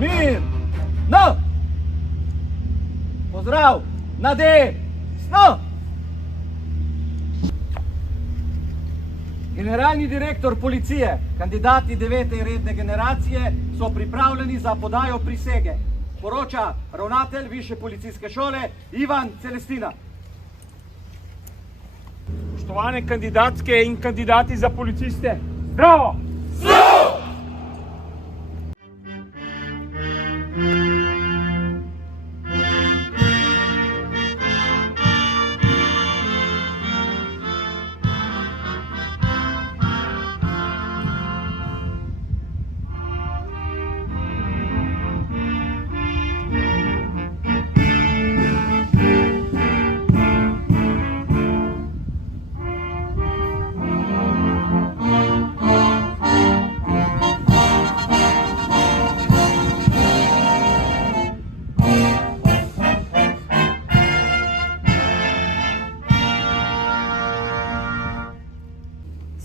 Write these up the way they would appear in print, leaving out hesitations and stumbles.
Mir! No! Pozdrav! Nadesno! Generalni direktor policije, kandidati 9. redne generacije so pripravljeni za podajo prisege. Poroča ravnatelj Višje policijske šole Ivan Celestina. Spoštovane kandidatke in kandidati za policiste, zdravo! Zdravo!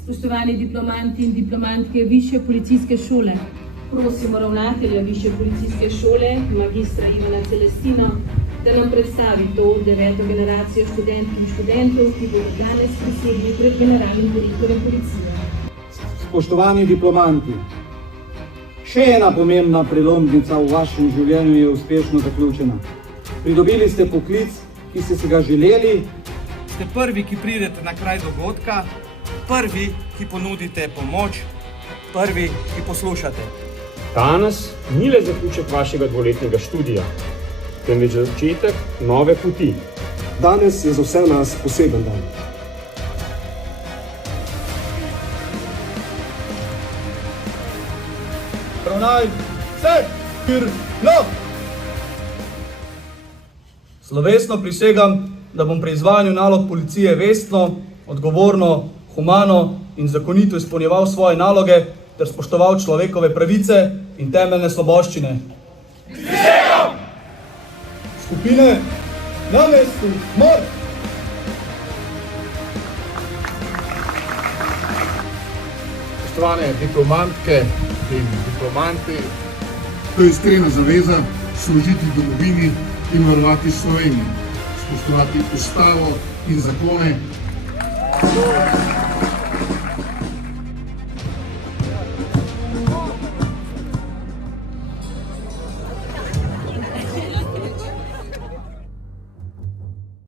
Spoštovani diplomanti in diplomantke Višje policijske šole, prosimo ravnatelja Višje policijske šole, magistra Ivana Celestino, da nam predstavi to 9. generacijo študentk in študentov, ki bodo danes prisegli pred generalnim direktorjem policije. Spoštovani diplomanti, še ena pomembna prelomnica v vašem življenju je uspešno zaključena. Pridobili ste poklic, ki ste si ga želeli, ste prvi, ki pridete na kraj dogodka, prvi, ki ponudite pomoč, prvi, ki poslušate. Danes ni le zaključek vašega dvoletnega študija, temveč začetek nove poti. Danes je za vse nas poseben dan. Ravnaj se, no! Slovesno prisegam, da bom pri izvajanju nalog policije vestno, odgovorno, humano in zakonito izpolnjeval svoje naloge ter spoštoval človekove pravice in temeljne svoboščine. Prisegam! Skupine na mestu, mor! Spoštovane diplomantke in diplomanti, To je iskrena zaveza služiti domovini in varovati Slovenijo, spoštovati ustavo in zakone.